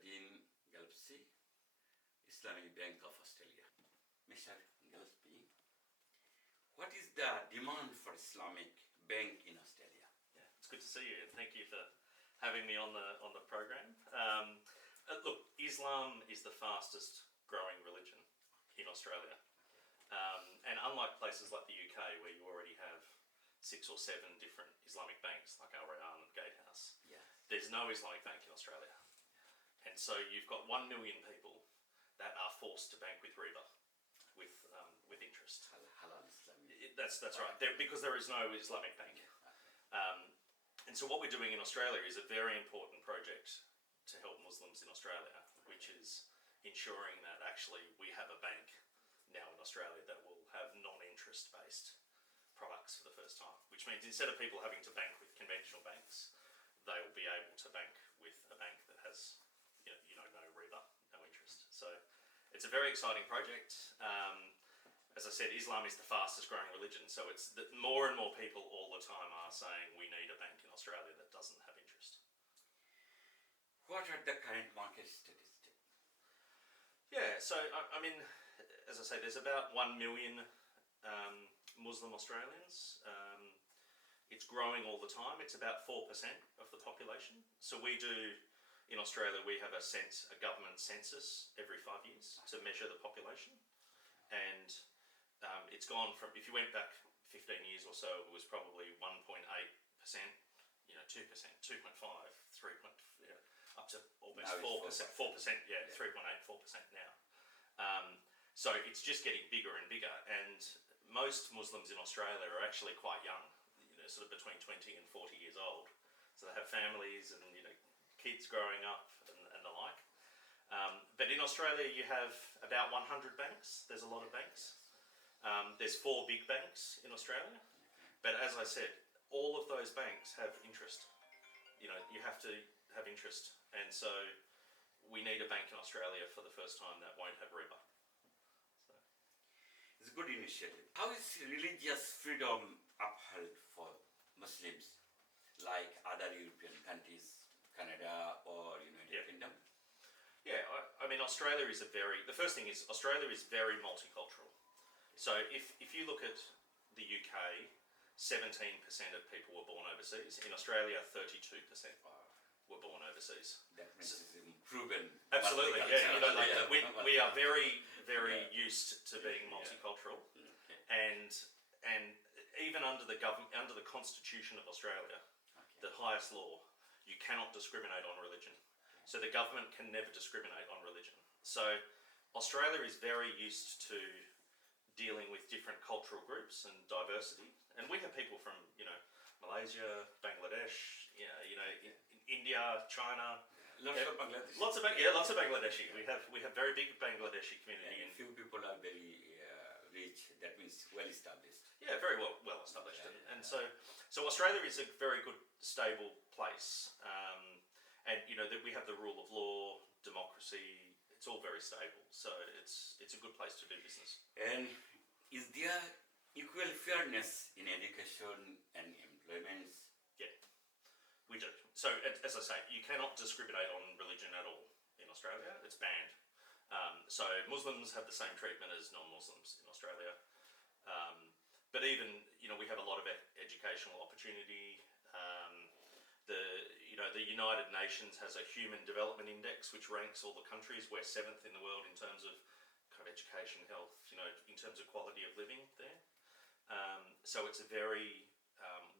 Dean Gillespie, Islamic Bank of Australia. Mr. Gillespie, what is the demand for Islamic Bank in Australia? Yeah, it's good to see you, and thank you for having me on the program. Look, Islam is the fastest growing religion in Australia, and unlike places like the UK where you already have 6 or 7 different Islamic banks like Al Rayyan and Gatehouse, there's no Islamic bank in Australia, and so you've got 1 million people that are forced to bank with riba, with interest. Halal Islamic. That's right, because there is no Islamic bank. And so what we're doing in Australia is a very important project to help Muslims in Australia, which is ensuring that actually we have a bank now in Australia that will have non-interest based products for the first time, which means instead of people having to bank with conventional banks, they will be able to bank with a bank that has no riba, no interest. So it's a very exciting project. As I said, Islam is the fastest growing religion, so it's that more and more people all the time are saying we need a bank in Australia that doesn't have interest. What are the current market statistics? Yeah, so I mean, as I say, there's about 1 million Muslim Australians. It's growing all the time. It's about 4% of the population. So we do, in Australia, we have a government census every 5 years to measure the population. And it's gone from, if you went back 15 years or so, it was probably 1.8%, 2%, 2.5, 3. Up to almost 4%, 4%, yeah, 3.8, 4% now. So it's just getting bigger and bigger, and most Muslims in Australia are actually quite young, sort of between 20 and 40 years old. So they have families and kids growing up and the like. But in Australia you have about 100 banks. There's a lot of banks. There's 4 big banks in Australia, but as I said, all of those banks have interest. You have to have interest, and so we need a bank in Australia for the first time that won't have riba. So it's a good initiative. How is religious freedom upheld for Muslims like other European countries, Canada or United Kingdom? Yeah, I mean, the first thing is Australia is very multicultural. So if you look at the UK, 17% of people were born overseas. In Australia, 32% were born overseas. That means it's proven. Absolutely, yeah. We are very, very used to being multicultural, and even under the Constitution of Australia, the highest law, you cannot discriminate on religion. So the government can never discriminate on religion. So Australia is very used to dealing with different cultural groups and diversity. And we have people from, Malaysia, Bangladesh, India, China. Lots of Bangladeshi. Lots of Bangladeshi. We have very big Bangladeshi community. And few people are very rich. That means well established. Yeah, very well established. And so Australia is a very good, stable place. And that we have the rule of law, democracy. It's all very stable. So it's a good place to do business. And is there equal fairness in education and employment? Yeah, we do. So as I say, you cannot discriminate on religion at all in Australia. It's banned. So Muslims have the same treatment as non-Muslims in Australia. But even, we have a lot of educational opportunity. The United Nations has a Human Development Index which ranks all the countries. We're 7th in the world in terms of kind of education, health, in terms of quality of living there. So it's a very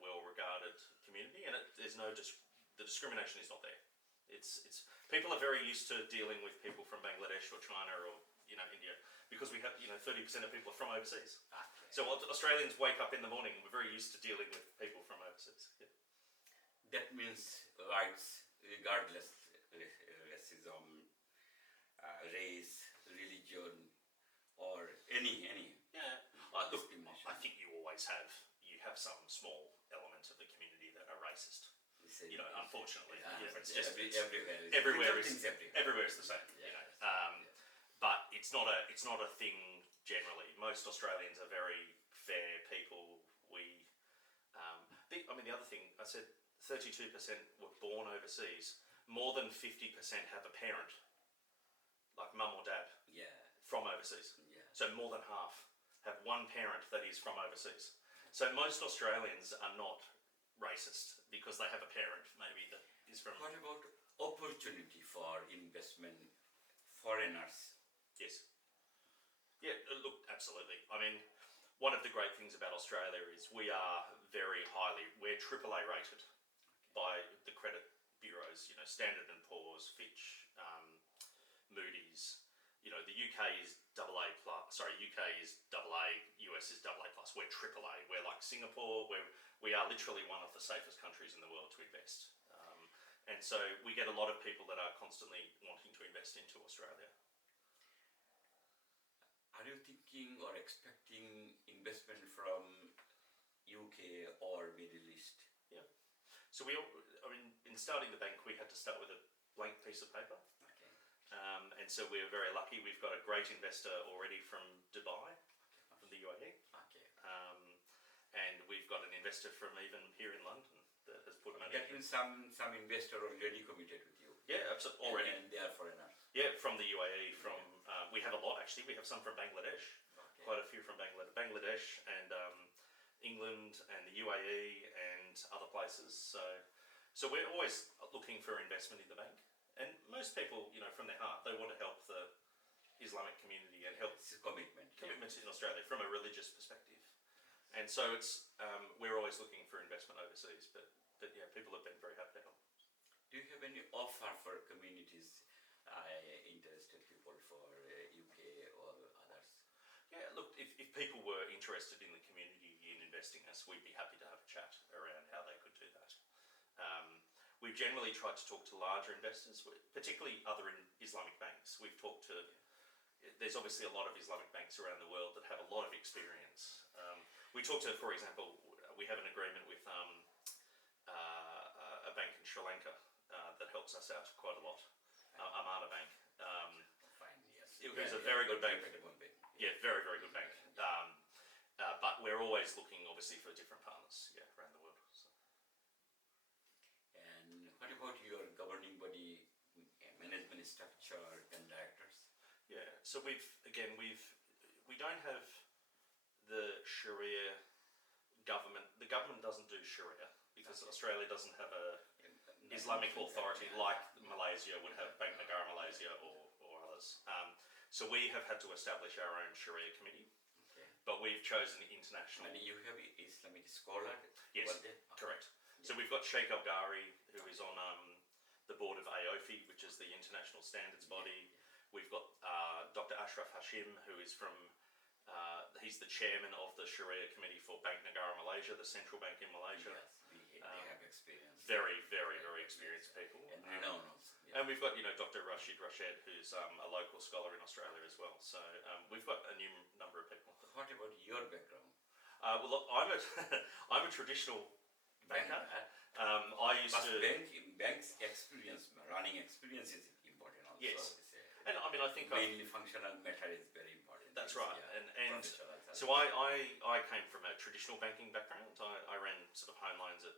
well-regarded community, and the discrimination is not there. It's people are very used to dealing with people from Bangladesh or China or India, because we have 30% of people are from overseas. So Australians wake up in the morning and we're very used to dealing with people from overseas. Yeah. That means rights regardless racism, race, religion, or any. Yeah. Look, I think you always have some small element of the community that are racist. Unfortunately, it's just everywhere is the same. But it's not a thing generally. Most Australians are very fair people. The other thing I said, 32% were born overseas. more than 50% have a parent, like mum or dad, Yeah. from overseas. Yeah. So more than half have one parent that is from overseas. So most Australians are not racist because they have a parent maybe that is from... What about opportunity for investment foreigners? Yes. Yeah, look, absolutely. I mean, one of the great things about Australia is we're AAA rated by the credit bureaus, you know, Standard & Poor's, Fitch, Moody's. You know, the UK is UK is AA, US is AA+. We're AAA. We're like Singapore. We are literally one of the safest countries in the world to invest. And so we get a lot of people that are constantly wanting to invest into Australia. Are you thinking or expecting investment from UK or Middle East? Yeah. So in starting the bank, we had to start with a blank piece of paper. Okay. And so we're very lucky. We've got a great investor already from Dubai, from the UAE. Okay. And we've got an investor from even here in London that has put money That means some investor already committed with you. Yeah, absolutely. Already. And they are foreigners. Yeah, from the UAE, we have a lot actually. We have some from Bangladesh, Okay. quite a few from Bangladesh and England and the UAE and other places. So we're always looking for investment in the bank. And most people, you know, from their heart, they want to help the Islamic community and help It's a commitment. commitments in Australia from a religious perspective. And so it's we're always looking for investment overseas, but yeah, people have been very happy to help. Do you have any offer for communities, interested people for UK or others? Yeah, look, if people were interested in the community in investing us, we'd be happy to have a chat around how they could do that. We've generally tried to talk to larger investors, particularly other Islamic banks. We've talked to, there's obviously a lot of Islamic banks around the world that have a lot of experience. We talked to, for example, we have an agreement with a bank in Sri Lanka that helps us out quite a lot, Amana Bank. Fine, yes. Who's a very good bank. Reputable bank. Yeah, very, very good bank. But we're always looking, obviously, for different partners, around the world. So. And what about your governing body, management structure and directors? Yeah, so we don't have the Sharia government. The government doesn't do Sharia because Australia doesn't have a Islamic authority like Malaysia would have, Bank Negara Malaysia or others. So we have had to establish our own Sharia committee, Okay. but we've chosen international. And you have Islamic scholar? Yes, over there? correct. So we've got Sheikh Al-Ghari, who is on the board of AOFI, which is the international standards body. We've got Dr. Ashraf Hashim, who is from, he's the chairman of the Sharia committee for Bank Negara Malaysia, the central bank in Malaysia. Yes, they have experience. Very, very, very experienced people. And renowned also. And we've got, Dr. Rashid Rashed, who's a local scholar in Australia as well. So we've got a new number of people. What about your background? Well, look, I'm a traditional banker. I used to. Bank's experience, running experience is important also. Yes. And I mean, I think mainly functional matter is very important. That's right. Yeah. And so I came from a traditional banking background. I ran sort of home loans at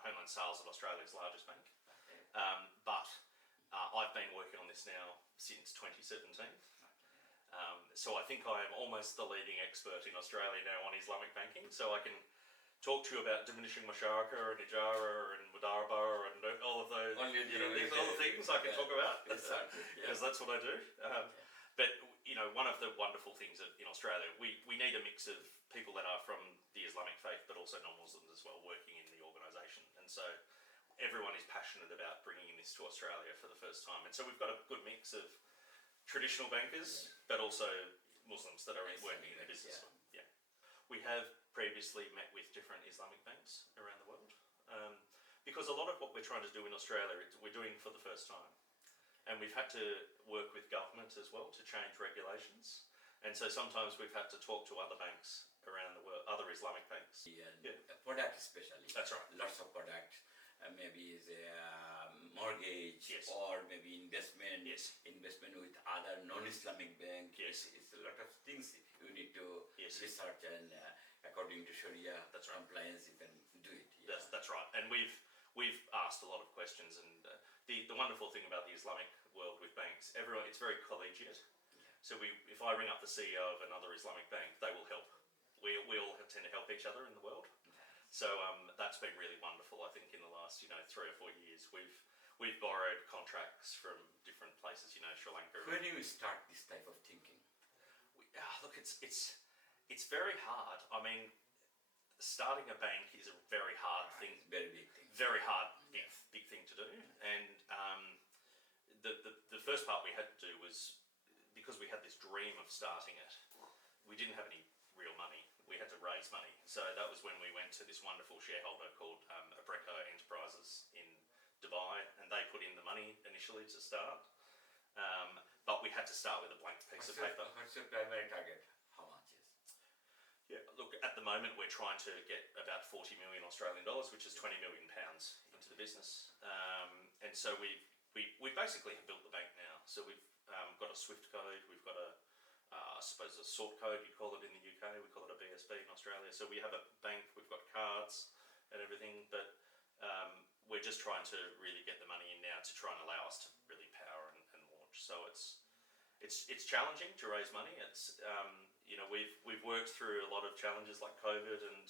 Homeland Sales at Australia's largest bank. Okay. But I've been working on this now since 2017. So I think I am almost the leading expert in Australia now on Islamic banking. So I can talk to you about diminishing masharaka and ijara and mudaraba and all of those. These are all the things I can talk about because that's what I do. But one of the wonderful things in Australia, we need a mix of people that are from the Islamic faith, but also non-Muslims as well, working in the organisation. And so everyone is passionate about bringing this to Australia for the first time. And so we've got a good mix of traditional bankers, but also Muslims that are working in the business. Yeah. We have previously met with different Islamic banks around the world because a lot of what we're trying to do in Australia, we're doing for the first time. And we've had to work with government as well to change regulations. And so sometimes we've had to talk to other banks around the world, other Islamic banks. Product especially. That's right. Lots of product. Maybe is a mortgage or maybe investment. Yes. Investment with other non-Islamic bank. Yes. It's a lot of things you need to research and according to Sharia compliance you can do it. That's right. And we've asked a lot of questions and the wonderful thing about the Islamic world with banks, everyone, it's very collegiate. So if I ring up the CEO of another Islamic bank, they will help. We all tend to help each other in the world. So that's been really wonderful. I think in the last 3 or 4 years, we've borrowed contracts from different places. Sri Lanka. When do you start this type of thinking? Look, it's very hard. I mean, starting a bank is a very hard thing. It's a very big thing. Very hard, big thing to do. And the first part we had to do was, because we had this dream of starting it, we didn't have any real money. We had to raise money. So that was when we went to this wonderful shareholder called Abreco Enterprises in Dubai, and they put in the money initially to start. But we had to start with a blank piece of paper. What's your primary target? How much is? Yeah, look, at the moment we're trying to get about 40 million Australian dollars, which is 20 million pounds into the business. And so we basically have built the bank now. So we've got a SWIFT code, we've got I suppose a sort code, you call it in the UK, we call it a BSB in Australia. So we have a bank, we've got cards and everything, but we're just trying to really get the money in now to try and allow us to really power and launch. So it's challenging to raise money. It's we've worked through a lot of challenges like COVID and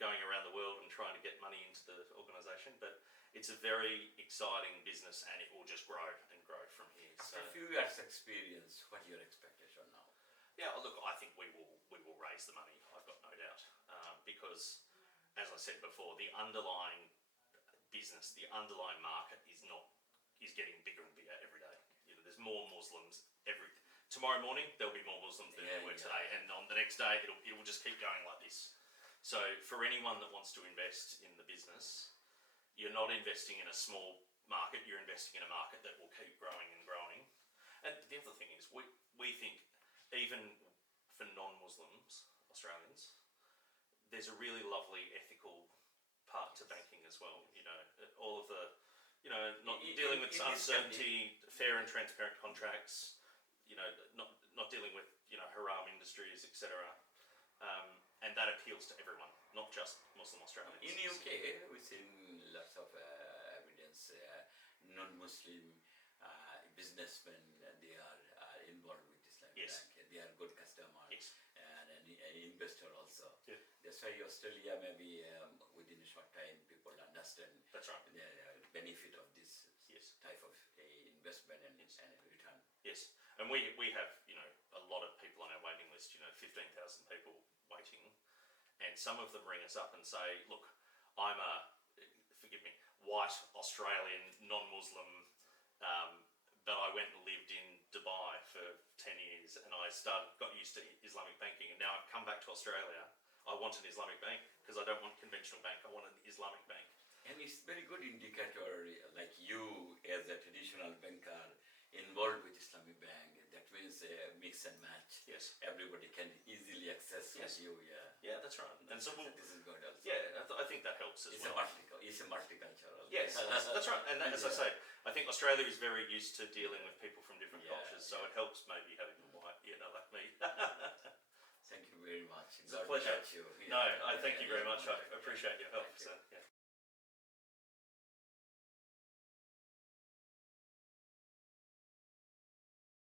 going around the world and trying to get money into the organisation, but it's a very exciting business and it will just grow and grow from here. After a few years' experience, what is your expectation now? Yeah, look, I think we will raise the money. I've got no doubt, because, as I said before, the underlying business, the underlying market is getting bigger and bigger every day. There's more Muslims tomorrow morning. There'll be more Muslims than there were today, and on the next day it will just keep going like this. So for anyone that wants to invest in the business, you're not investing in a small market. You're investing in a market that will keep growing and growing. And the other thing is, we think even for non-Muslims, Australians, there's a really lovely ethical part to banking as well. All of the, not dealing with uncertainty, fair and transparent contracts, not dealing with, haram industries, etc. And that appeals to everyone, not just Muslim Australians. In UK, we've seen lots of evidence, non-Muslim businessmen, they are involved with Islamic Bank. They are good customers and an investor also. Yeah. That's why Australia maybe within a short time people understand That's right. the benefit of this type of investment and return. Yes, and we have a lot of people on our waiting list. 15,000 people waiting, and some of them ring us up and say, "Look, I'm forgive me, white Australian non-Muslim, but I went and lived in Dubai for 10 years, and I got used to Islamic banking, and now I've come back to Australia. I want an Islamic bank because I don't want conventional bank. I want an Islamic bank." And it's very good indicator, like you as a traditional banker involved with Islamic Bank. That means mix and match. Yes. Everybody can easily access you. Yeah, that's right. And so this is good also. Yeah, I think that helps as well. It's a multicultural. Yes, that's right. And as I say, I think Australia is very used to dealing with people from different cultures, so it helps maybe having a white, like me. Thank you very much. It's a pleasure. You. No, I thank you very much. I appreciate your help. So.